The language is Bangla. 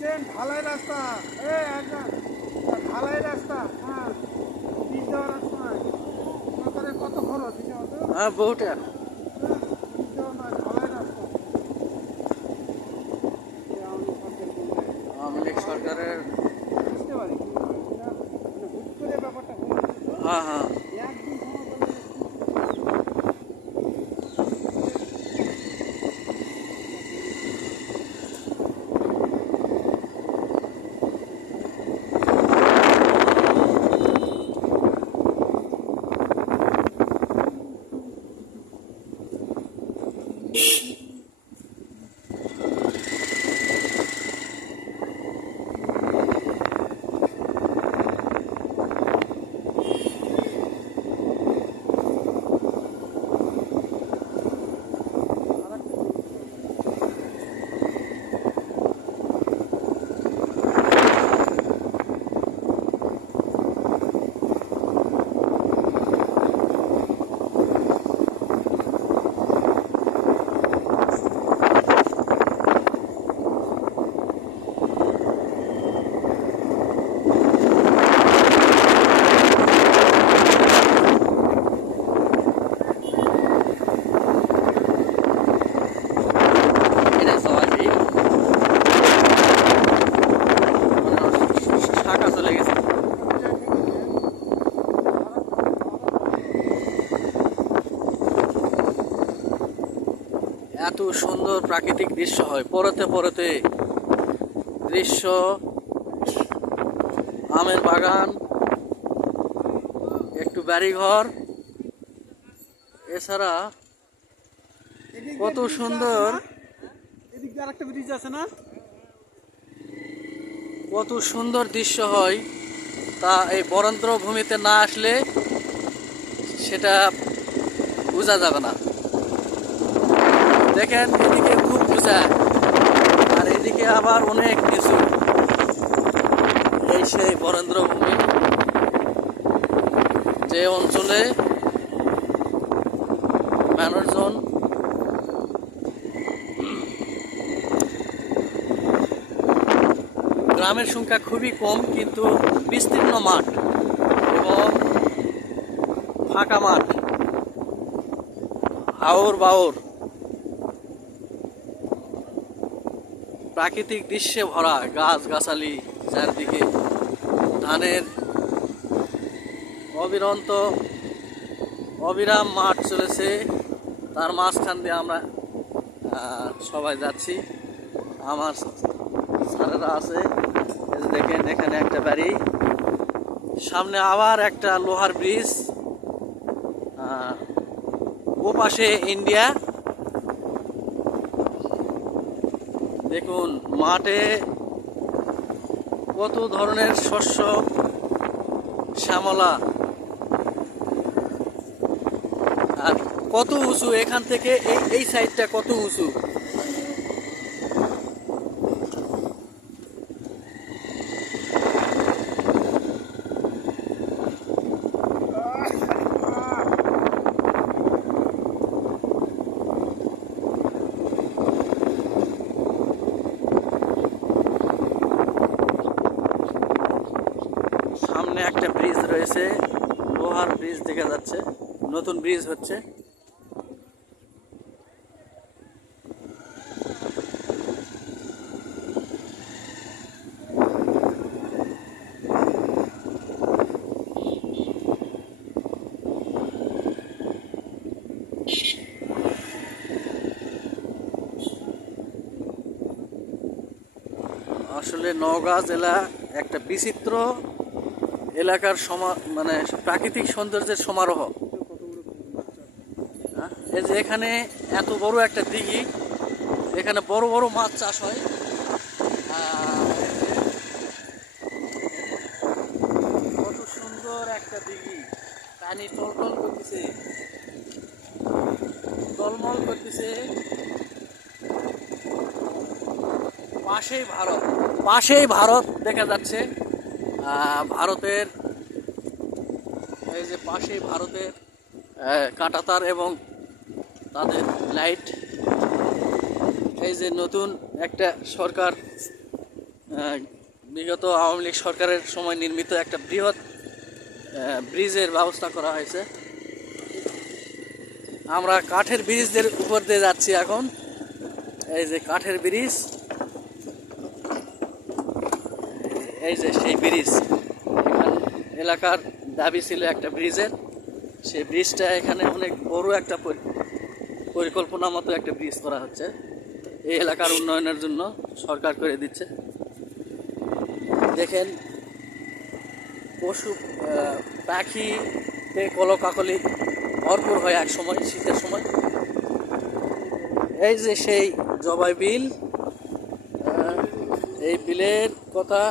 দেখছেন ঢালাই রাস্তা, ঢালাই রাস্তা, হ্যাঁ, বীজ দেওয়ার সময় সরকারের কত খরচ হ্যাঁ বহুটা। বীজ দেওয়া নয়, ঢালাই রাস্তা। আওয়ামী লীগ সরকারের বুঝতে পারি মানে হুট করে ব্যাপারটা হয়েছে তো, হ্যাঁ হ্যাঁ। একদিন সময় পেলে এটা সবাই শাখা চলে গেছে। এত সুন্দর প্রাকৃতিক দৃশ্য হয়, পরতে পরতে দৃশ্য, আমের বাগান, একটু বাড়িঘর, এছাড়া কত সুন্দর, এদিক দিয়ে আরেকটা ব্রিজ আছে না? কত সুন্দর দৃশ্য হয়, তা এই বরেন্দ্র ভূমিতে না আসলে সেটা বোঝা যাবে না। দেখেন এদিকে খুব উঁচা, আর এদিকে আবার অনেক নিচু। এই সেই বরেন্দ্র ভূমি, যে অঞ্চলে মানুষজন গ্রামের সংখ্যা খুবই কম, কিন্তু বিস্তীর্ণ মাঠ এবং ফাঁকা মাঠ, হাওর বাওর, প্রাকৃতিক দৃশ্যে ভরা, গাছ গাছালি চারদিকে, ধানের অবিরাম মাঠ চলেছে, তার মাঝখান দিয়ে আমরা সবাই যাচ্ছি। আমার স্যারেরা আছে, এই যে দেখেন এখানে একটা বাড়ি, সামনে আবার একটা লোহার ব্রিজ, ও পাশে ইন্ডিয়া। দেখুন মাঠে কত ধরনের শস্য, শ্যামলা, আর কত উঁচু এখান থেকে এই সাইডটা কত উঁচু। সামনে একটা ব্রিজ রয়েছে, লোহার ব্রিজ দেখা যাচ্ছে, নতুন ব্রিজ হচ্ছে। আসলে নওগাঁ জেলা একটা বিচিত্র এলাকার মানে প্রাকৃতিক সৌন্দর্যের সমারোহ। এই যে এখানে এত বড় একটা দিঘি, এখানে বড় বড় মাছ চাষ হয়। কত সুন্দর একটা দিঘি, পানি টলটল করতেছে, টলমল করতেছে। পাশেই ভারত দেখা যাচ্ছে। ভারতের এই যে পাশেই ভারতের কাঁটাতার এবং তাদের লাইট। এই যে নতুন একটা সরকার বিগত আওয়ামী লীগ সরকারের সময় নির্মিত একটা বৃহৎ ব্রিজের ব্যবস্থা করা হয়েছে। আমরা কাঠের ব্রিজের উপর দিয়ে যাচ্ছি এখন। এই যে কাঠের ব্রিজ, এই যে সেই ব্রিজ। এলাকার দাবি ছিল একটা ব্রিজের, সেই ব্রিজটা এখানে অনেক বড় একটা পরিকল্পনা মতো একটা ব্রিজ করা হচ্ছে এই এলাকার উন্নয়নের জন্য, সরকার করে দিচ্ছে। দেখেন পশু পাখিতে কলকাকলি ভরপুর হয় এক সময়, শীতের সময়। এই যে সেই জবাই বিল, এই বিলের কথা